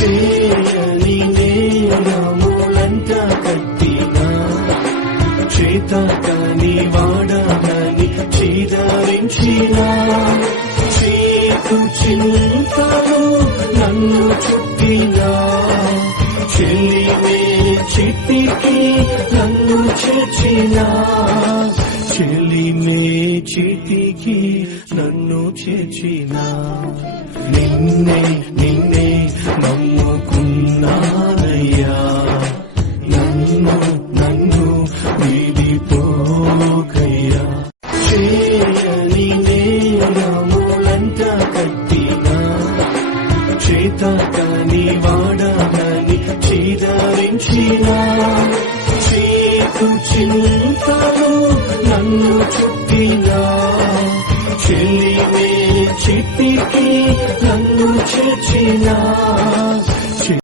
చేయని నేరములంట కట్టినా చేతకాని వాడనని చీదరించినా చీకు చింతలు నన్ను చుట్టినా చెల్లిమే చిటికి నన్ను చేర్చినా చెల్లిమే చిటికి నన్ను చేర్చినా నిన్నే నిన్నే నమ్ముకున్నానయ్యా నన్ను నన్ను విడిపోకయ్యా చేయని నేరములంట కట్టినా చేతకాని వాడనని చీదరించినా చీకు